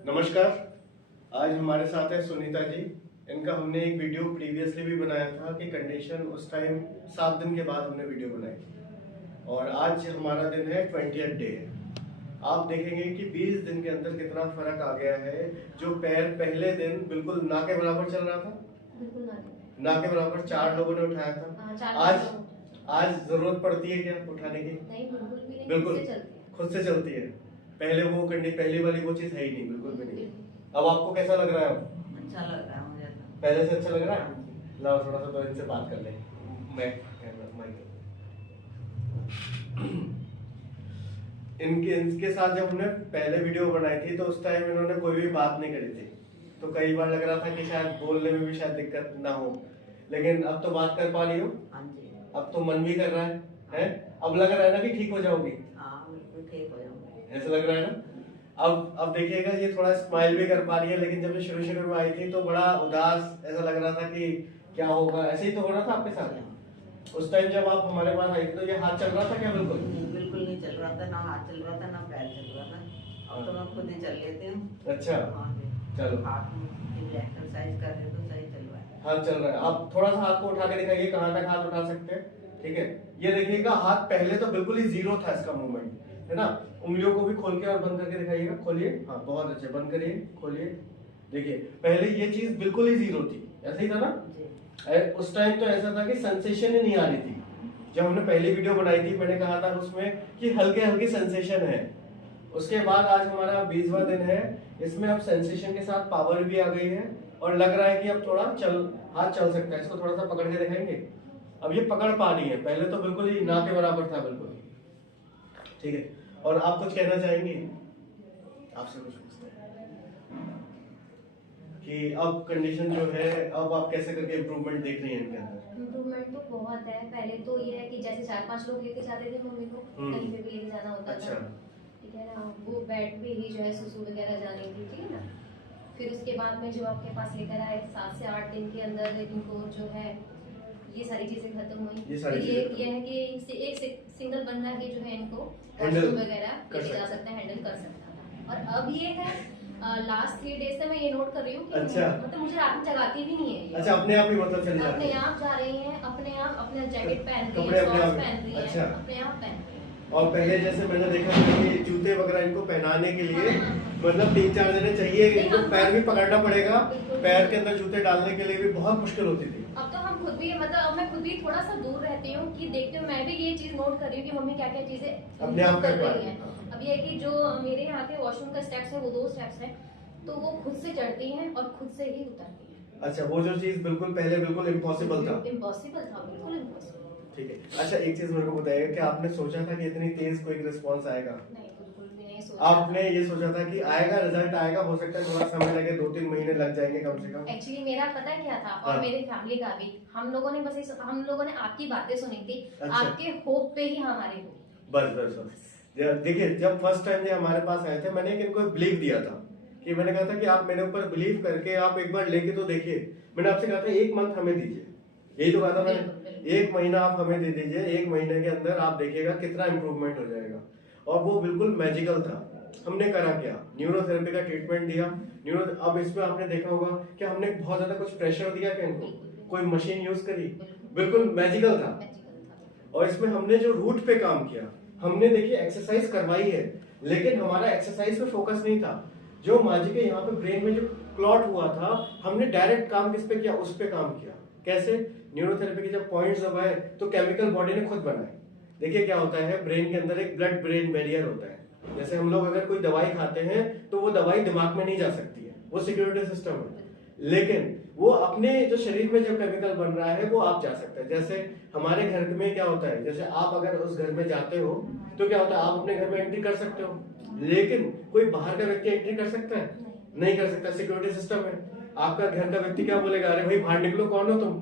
नमस्कार। आज हमारे साथ है सुनीता जी। इनका हमने एक वीडियो प्रीवियसली भी बनाया था कि कंडीशन उस टाइम 7 दिन के बाद हमने वीडियो बनाई थी और आज हमारा दिन है 20th डे है। आप देखेंगे कि 20 दिन के अंदर कितना फर्क आ गया है। जो पैर पहले दिन बिल्कुल ना के बराबर चल रहा था, बिल्कुल ना के बराबर 4 लोगों ने उठाया था। आज जरूरत पड़ती है क्या उठाने की? नहीं, बिल्कुल भी नहीं। बिल्कुल खुद से चलती है। पहले वाली वो चीज है ही नहीं, बिल्कुल भी नहीं। अब आपको कैसा लग रहा है? अच्छा लग रहा है मुझे तो। पहले से अच्छा लग रहा है? लाओ थोड़ा सा तो इनसे बात कर ले। मैं इनके साथ जब हमने पहले वीडियो बनाई थी तो उस टाइम इन्होंने कोई भी बात नहीं करी थी, तो कई बार लग रहा था कि शायद बोलने में भी शायद दिक्कत ना हो, लेकिन अब तो बात कर पा रही हो। हाँ जी। अब तो मन भी कर रहा है? अब लग रहा है ना कि ठीक हो जाओगी? हाँ बिल्कुल ठीक हो जाऊंगी। ऐसा लग रहा है ना? अब देखिएगा, ये थोड़ा स्माइल भी कर पा रही है, लेकिन जब ये शुरू में आई थी तो बड़ा उदास ऐसा लग रहा था कि क्या होगा। ऐसे ही तो हो रहा था आपके साथ उस टाइम जब आप हमारे पास आई थी, तो ये हाथ चल रहा था क्या? बिल्कुल नहीं चल रहा था, ना हाथ चल रहा था ना पैर चल रहा था। अब तो मैं खुद ही चल लेती हूँ। अच्छा, चलो हाथ में एक्सरसाइज कर रही हूँ तो सही चल रहा है। हाथ चल रहा है। आप थोड़ा सा हाथ को उठा के दिखाइए, कहाँ तक हाथ उठा सकते हैं। ठीक है, ये देखिएगा हाथ पहले तो बिल्कुल ही जीरो था इसका मूवमेंट, है ना। उंगलियों को भी खोल के और बंद करके दिखाइएगा। खोलिए, हाँ बहुत अच्छे, बंद करिए, खोलिए। देखिए पहले ये चीज बिल्कुल ही जीरो थी, ऐसा ही था ना। उस टाइम तो ऐसा था कि सेंसेशन ही नहीं आ रही थी। जब हमने पहली वीडियो बनाई थी मैंने कहा था उसमें कि हल्के हल्के सेंसेशन है। उसके बाद आज हमारा 20वां दिन है, इसमें अब सेंसेशन के साथ पावर भी आ गई है और लग रहा है कि अब थोड़ा हाथ चल सकता है। इसको थोड़ा सा पकड़ के दिखाएंगे। अब ये पकड़ पा रही है, पहले तो बिल्कुल ही ना के बराबर था, बिल्कुल। ठीक है, और आप कुछ कहना चाहेंगे? आपसे कुछ कि अब कंडीशन जो है, अब आप कैसे करके इम्प्रूवमेंट देख रही हैं इनके अंदर? इम्प्रूवमेंट तो बहुत है। पहले तो ये है कि जैसे 4-5 लोग लेके जाते थे मम्मी को, कहीं पे भी लेके जाना होता था, ठीक है ना। वो बेड पे ही जो है सुसु वगैरह जाने की, ठीक है ना। फिर उसके बाद में जो आपके पास लेकर आए 7 से 8 दिन के अंदर इनको जो है ये सारी चीजें खत्म हुई। ये है कि एक सिंगल बंदा ही जो है इनको वॉशरूम वगैरह लेके जा सकता है, हैंडल कर सकता है। और अब ये है लास्ट 3 डेज से मैं ये नोट कर रही हूँ कि अच्छा, मतलब मुझे रात में जगाती भी नहीं है। अच्छा, अपने आप ही मतलब चली जाती है? अपने आप जा रही हैं, अपने आप अपना जैकेट पहन रही कपड़े है, अपने आप सॉक्स पहन रही है, अच्छा, अपने आप पहन रही है। और पहले जैसे मैंने देखा था कि जूते वगैरह इनको पहनाने के लिए मतलब 3-4 जने चाहिए, इनको पैर भी पकड़ना पड़ेगा, पैर के अंदर जूते डालने के लिए भी बहुत मुश्किल होती थी। अब तो हम खुद भी मतलब अब मैं खुद भी थोड़ा सा दूर रहती हूँ कि देखते हूँ, मैं भी ये चीज नोट कर रही हूँ कि मम्मी क्या क्या चीजें अपने आप कर रही है। अब ये है कि जो मेरे यहाँ के वॉशरूम का स्टेप्स है वो 2 स्टेप्स है, तो वो खुद से चढ़ती हैं और खुद से ही उतरती हैं। अच्छा, वो जो चीज बिल्कुल पहले बिल्कुल इम्पॉसिबल था, बिल्कुल इम्पॉसिबल। ठीक है। अच्छा, एक चीज मेरे को बताइएगा कि आपने सोचा था कि इतनी तेज कोई रिस्पॉन्स आएगा? नहीं, बिल्कुल भी नहीं सोचा। आपने ये सोचा था कि आएगा, रिजल्ट आएगा, हो सकता है थोड़ा समय लगे, 2-3 महीने लग जाएंगे कम से कम? एक्चुअली मेरा पता क्या था, और मेरी फैमिली का भी, हम लोगों ने आपकी बातें सुनी थी। अच्छा। आपके होप पे ही हमारे हो। बस देखिए, जब फर्स्ट टाइम ये हमारे पास आए थे मैंने इनको बिलीव दिया था कि मैंने कहा था कि आप मेरे ऊपर बिलीव करके आप एक बार लेके तो देखिए। मैंने आपसे कहा था 1 मंथ हमें दीजिए, यही तो कहा था मैंने। 1 महीना आप हमें दे दीजिए, 1 महीने के अंदर आप देखिएगा कितना इम्प्रूवमेंट हो जाएगा। और वो बिल्कुल मैजिकल था। हमने करा क्या, न्यूरोथेरेपी का ट्रीटमेंट दिया। अब इसमें आपने देखा होगा कि हमने बहुत ज्यादा कुछ प्रेशर दिया क्या इनको, कोई मशीन यूज करी, बिल्कुल मैजिकल था। और इसमें हमने जो रूट पे काम किया, हमने देखिए एक्सरसाइज करवाई है, लेकिन हमारा एक्सरसाइज पे फोकस नहीं था। जो माजी के यहाँ पे ब्रेन में जो क्लॉट हुआ था, हमने डायरेक्ट काम किस पे किया, उस पे काम किया। कैसे? न्यूरोथेरेपी के जब पॉइंट्स दबाए तो केमिकल बॉडी ने खुद बनाए। देखिए क्या होता है, ब्रेन के अंदर एक ब्लड ब्रेन बैरियर होता है। जैसे हम लोग अगर कोई दवाई खाते हैं तो वो दवाई दिमाग में नहीं जा सकती है, वो सिक्योरिटी सिस्टम है। लेकिन वो अपने जो शरीर में जब केमिकल बन रहा है वो आप जा सकते हैं। जैसे हमारे घर में क्या होता है, जैसे आप अगर उस घर में जाते हो तो क्या होता है, आप अपने घर में एंट्री कर सकते हो, लेकिन कोई बाहर का व्यक्ति एंट्री कर सकता है? नहीं कर सकता, सिक्योरिटी सिस्टम है। आपका घर का व्यक्ति क्या बोलेगा, अरे भाई बाहर निकलो, कौन हो तुम?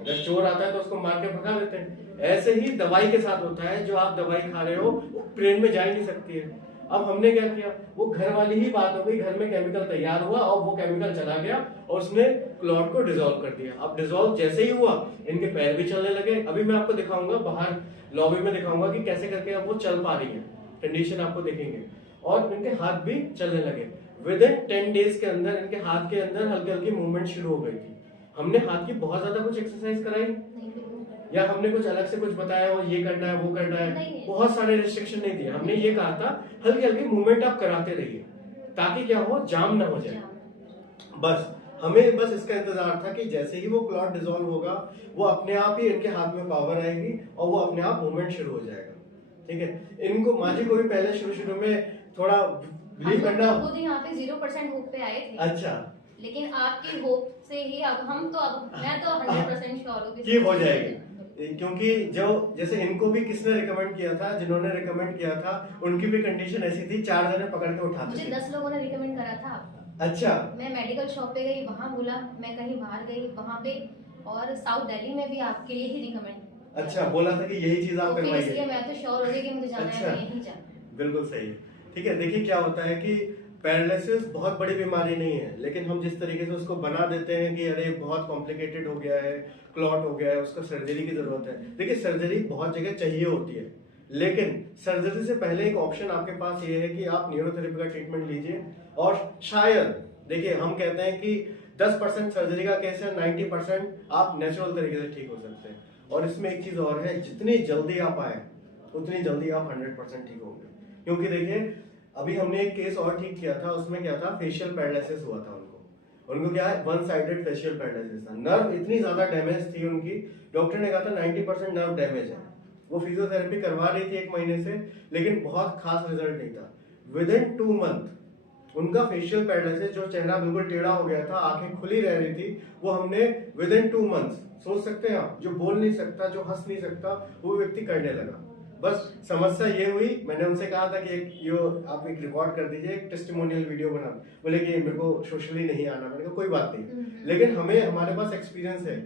अगर चोर आता है तो उसको मार के भगा देते हैं। ऐसे ही दवाई के साथ होता है, जो आप दवाई खा रहे हो वो ब्रेन में जा ही नहीं सकती है। अब हमने क्या किया, वो घर वाली ही बात हो गई, घर में केमिकल तैयार हुआ और वो केमिकल चला गया और उसने क्लॉट को डिसॉल्व कर दिया। अब डिसॉल्व जैसे ही हुआ इनके पैर भी चलने लगे। अभी मैं आपको दिखाऊंगा, बाहर लॉबी में दिखाऊंगा कि कैसे करके अब वो चल पा रही है, कंडीशन आपको देखेंगे। और इनके हाथ भी चलने लगे। विद इन 10 डेज के अंदर इनके हाथ के अंदर हल्की हल्की मूवमेंट शुरू हो गई थी। हमने हाथ की बहुत ज्यादा कुछ एक्सरसाइज कराई नहीं, बिल्कुल। या हमने कुछ अलग से कुछ बताया हो ये करना है वो करना है, नहीं। बहुत सारे रिस्ट्रिक्शन नहीं दिए। हमने ये कहा था हल्की हल्की मूवमेंट आप कराते रहिए ताकि क्या हो, जाम ना हो जाए। बस हमें बस इसका इंतजार था कि जैसे ही वो क्लॉट डिसॉल्व होगा वो अपने आप ही इनके हाथ में पावर आएगी और वो अपने आप मूवमेंट शुरू हो जाएगा। ठीक है, इनको माँ जी को भी पहले शुरू में थोड़ा बिलीव करना। हम खुद यहाँ पे 0% होप पे आए थे। अच्छा, लेकिन आपकी होप से ही अब मैं तो 100% श्योर हूँ कि हो जाएगी, क्योंकि जो जैसे इनको भी किसने रिकमेंड किया था, जिन्होंने रिकमेंड किया था उनकी भी कंडीशन ऐसी थी, 4 जने पकड़ के उठाते मुझे थे। 10 लोगों ने रिकमेंड करा था। अच्छा, मैं मेडिकल शॉप पे गई, वहाँ बोला, मैं कहीं बाहर गई वहाँ पे, और साउथ दिल्ली में भी आपके लिए ही रिकमेंड। अच्छा, बोला था कि यही चीज आप तो फिर करवाइए। इसलिए मैं तो श्योर हो गई कि मुझे जाना अच्छा। है, यहीं जाना है। बिल्कुल सही है। ठीक है, देखिए क्या होता है कि पैरालिसिस बहुत बड़ी बीमारी नहीं है, लेकिन हम जिस तरीके से उसको बना देते हैं कि अरे बहुत कॉम्प्लिकेटेड हो गया है, क्लॉट हो गया है, उसको सर्जरी की जरूरत है। देखिए सर्जरी बहुत जगह चाहिए होती है, लेकिन सर्जरी से पहले एक ऑप्शन आपके पास ये है कि आप न्यूरोथेरेपी का ट्रीटमेंट लीजिए। और शायद देखिए हम कहते हैं कि 10% सर्जरी का केस है, 90% आप नेचुरल तरीके से ठीक हो सकते हैं। और इसमें एक चीज और है, जितनी जल्दी आप आए उतनी जल्दी आप 100% ठीक होंगे। क्योंकि देखिए अभी हमने एक केस और ठीक किया था, उसमें क्या था, फेशियल पैरालिसिस हुआ था उनको क्या है, वन साइडेड फेशियल पैरालिसिस था। नर्व इतनी ज्यादा डैमेज थी उनकी, डॉक्टर ने कहा था 90% नर्व डैमेज है। वो फिजियोथेरेपी करवा रही थी 1 महीने से, लेकिन बहुत खास रिजल्ट नहीं था। विद इन 2 मंथ उनका फेशियल पैरालिसिस, जो चेहरा बिल्कुल टेढ़ा हो गया था, आंखें खुली रह रही थी, वो हमने विद इन 2 मंथ्स, सोच सकते हैं आप, जो बोल नहीं सकता, जो हंस नहीं सकता, वो व्यक्ति करने लगा। बस समस्या ये हुई, मैंने उनसे कहा था कि आप एक रिकॉर्ड कर दीजिए, एक टेस्टिमोनियल वीडियो बना। बोले कि मेरे को सोशली नहीं आना। मैंने कहा कोई बात नहीं, लेकिन हमारे पास एक्सपीरियंस है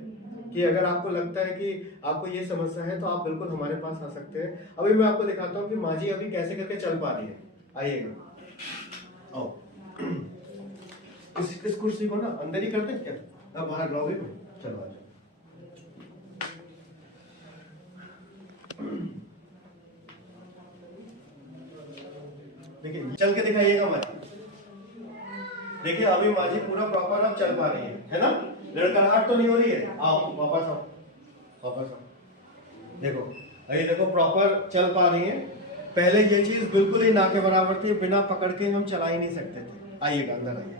कि अगर आपको लगता है कि आपको ये समस्या है तो आप बिल्कुल हमारे पास आ सकते हैं। अभी मैं आपको दिखाता हूँ कि माँ जी अभी कैसे करके चल पा रही है। आइएगा, आओ। इस कुर्सी को ना अंदर ही करते हैं क्या, अब बाहर लॉबी में, चलो आ जाओ। देखिए चल के दिखाइएगा माँ जी। देखिए अभी माँ जी पूरा प्रॉपर अब चल पा रही है ना, लड़खड़ाहट तो नहीं हो रही है। आओ वापस आओ, वापस आओ। देखो अभी देखो प्रॉपर चल पा रही है। पहले ये चीज बिल्कुल ही ना के बराबर थी, बिना पकड़ के हम चला ही नहीं सकते थे। आइएगा अंदर आइए।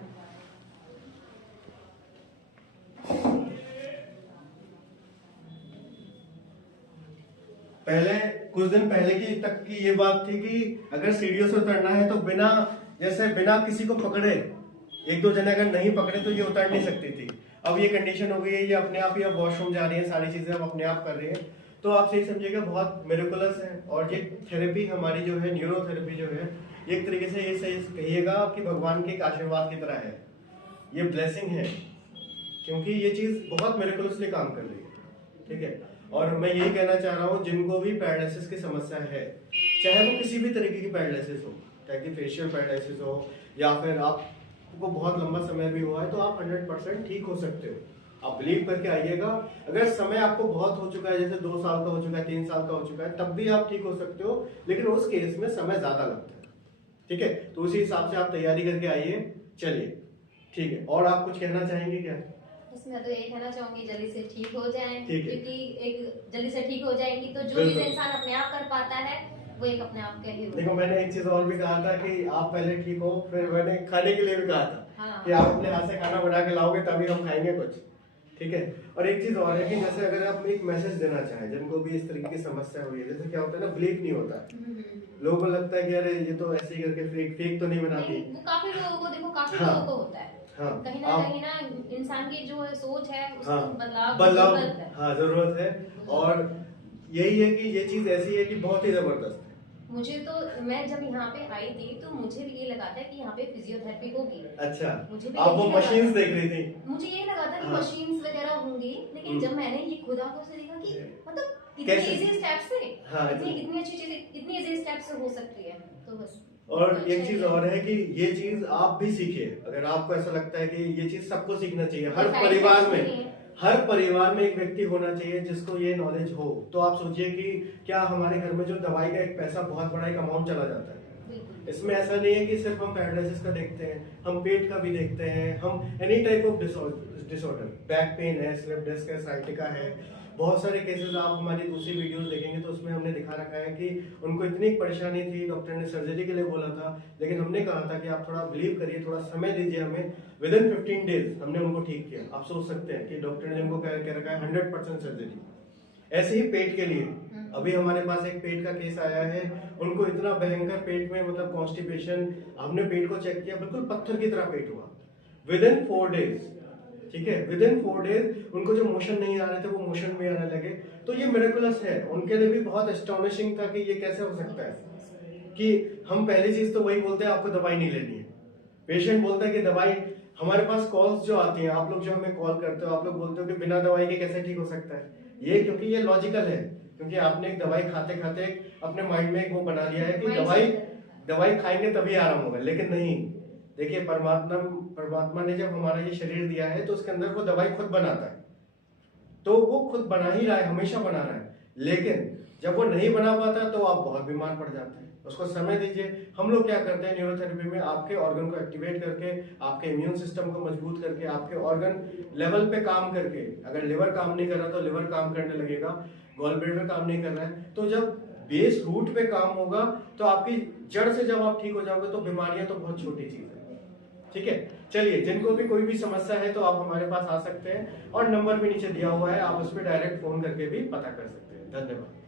पहले कुछ दिन पहले की तक की ये बात थी कि अगर सीढ़ियों से उतरना है तो बिना किसी को पकड़े, 1-2 जने अगर नहीं पकड़े तो ये उतर नहीं सकती थी। अब ये कंडीशन हो गई है, ये अपने आप ही अब वॉशरूम जा रही है, सारी चीजें अब अपने आप कर रही है। तो आप सही समझिएगा बहुत मिरेकुलस है। और ये थेरेपी हमारी जो है, न्यूरोथेरेपी जो है, एक तरीके से ये सही कहिएगा कि भगवान के एक आशीर्वाद की तरह है, ये ब्लेसिंग है, क्योंकि ये चीज बहुत मिरेकुलसली काम कर रही है। ठीक है, और मैं यही कहना चाह रहा हूँ जिनको भी पैरालिसिस की समस्या है, चाहे वो किसी भी तरीके की पैरालिसिस हो, चाहे कि फेशियल पैरालिसिस हो या फिर आपको बहुत लंबा समय भी हुआ है, तो आप 100% ठीक हो सकते हो। आप बिलीव करके आइएगा। अगर समय आपको बहुत हो चुका है, जैसे 2 साल का हो चुका है, 3 साल का हो चुका है, तब भी आप ठीक हो सकते हो, लेकिन उस केस में समय ज्यादा लगता है। ठीक है, तो उसी हिसाब से आप तैयारी करके आइए। चलिए ठीक है, और आप कुछ कहना चाहेंगे क्या? मैं तो यही कहना चाहूंगी जल्दी से ठीक हो जाएं, ठीक है। क्योंकि एक जल्दी से ठीक हो जाएंगी तो जो बिल्कुल। चीज इंसान अपने आप कर पाता है वो एक अपने आप का ही होता है। देखो मैंने एक चीज और भी कहा था कि आप पहले ठीक हो, फिर मैंने खाने के लिए भी कहा था हाँ। कि आप अपने हाथ से खाना बना के लाओगे तभी हम खाएंगे कुछ। ठीक है, और एक चीज और है कि जैसे अगर आप एक मैसेज देना चाहें जिनको भी इस तरीके की समस्या हुई है, जैसे क्या होता है ना, बिलीव नहीं होता है, लोगों को लगता है कि अरे ये तो ऐसे ही करके फेक तो नहीं बनाती। नहीं, वो काफी लोगों को देखो, काफी हाँ। लोगों को होता है। हाँ, कहीं ना इंसान की जो सोच है उसको हाँ, बदलाव बदलाव, जरूरत है। हाँ जरूरत है। और यही है कि ये चीज ऐसी है कि बहुत ही जबरदस्त है। मुझे तो, मैं जब यहाँ पे आई थी तो मुझे भी ये लगा था कि यहाँ पे फिजियोथेरेपी होगी। अच्छा, मुझे भी आप वो यही लगा मशीन्स था। देख रही थी? मुझे ये लगा था कि हाँ। मशीन्स वगैरह होंगी, लेकिन जब मैंने ये खुद आंखों से देखा कि मतलब इतनी कैसे? इजी स्टेप से, हाँ, इतनी अच्छी चीज इतनी इजी स्टेप से हो सकती है, तो बस। और एक चीज और है कि ये चीज आप भी सीखिए। अगर आपको ऐसा लगता है कि ये चीज सबको सीखना चाहिए, हर परिवार में एक व्यक्ति होना चाहिए जिसको ये नॉलेज हो, तो आप सोचिए कि क्या हमारे घर में जो दवाई का एक पैसा बहुत बड़ा एक अमाउंट चला जाता है, इसमें ऐसा नहीं है कि सिर्फ हम पैरालिसिस का देखते हैं, हम पेट का भी देखते हैं, हम any type of disorder, back pain है, स्लिप डिस्क है, साइटिका है, बहुत सारे केसेस आप हमारी दूसरी वीडियोस देखेंगे तो उसमें हमने दिखा रखा है कि उनको इतनी परेशानी थी, डॉक्टर ने सर्जरी के लिए बोला था, लेकिन हमने कहा था कि आप थोड़ा बिलीव करिए, थोड़ा समय दीजिए हमें, विद इन 15 डेज हमने उनको ठीक किया। आप सोच सकते हैं कि डॉक्टर ने उनको कह रखा है 100% सर्जरी। ऐसे ही पेट के लिए अभी हमारे पास एक पेट का केस आया है, उनको इतना भयंकर पेट में मतलब कॉन्स्टिपेशन, हमने पेट को चेक किया, बिल्कुल पत्थर की तरह पेट हुआ विद इन 4 डेज। ठीक है, विद इन 4 डेज उनको जो मोशन नहीं आ रहे थे वो मोशन में आने लगे। तो ये मिरेकुलस है, उनके लिए भी बहुत एस्टोनिशिंग था कि ये कैसे हो सकता है। कि हम पहली चीज तो वही बोलते हैं आपको दवाई नहीं लेनी है। पेशेंट बोलता है कि दवाई, हमारे पास कॉल्स जो आती हैं, आप लोग जो हमें कॉल करते हो, आप लोग बोलते हो कि बिना दवाई के कैसे ठीक हो सकता है। ये क्योंकि ये लॉजिकल है, क्योंकि आपने एक दवाई खाते खाते अपने माइंड में एक वो बना लिया है कि दवाई खाएंगे तभी आराम होगा, लेकिन नहीं। देखिए परमात्मा ने जब हमारा ये शरीर दिया है तो उसके अंदर वो दवाई खुद बनाता है, तो वो खुद बना ही रहा है, हमेशा बना रहा है। लेकिन जब वो नहीं बना पाता तो आप बहुत बीमार पड़ जाते हैं, उसको समय दीजिए। हम लोग क्या करते हैं न्यूरोथेरेपी में, आपके ऑर्गन को एक्टिवेट करके, आपके इम्यून सिस्टम को मजबूत करके, आपके ऑर्गन लेवल पे काम करके, अगर लिवर काम नहीं कर रहा तो लिवर काम करने लगेगा, गॉल ब्लैडर काम नहीं कर रहा है, तो जब बेस रूट पे काम होगा तो आपकी जड़ से जब आप ठीक हो जाओगे तो बीमारियां तो बहुत छोटी चीज है। ठीक है, चलिए, जिनको भी कोई भी समस्या है तो आप हमारे पास आ सकते हैं, और नंबर भी नीचे दिया हुआ है, आप उस पर डायरेक्ट फोन करके भी पता कर सकते हैं। धन्यवाद।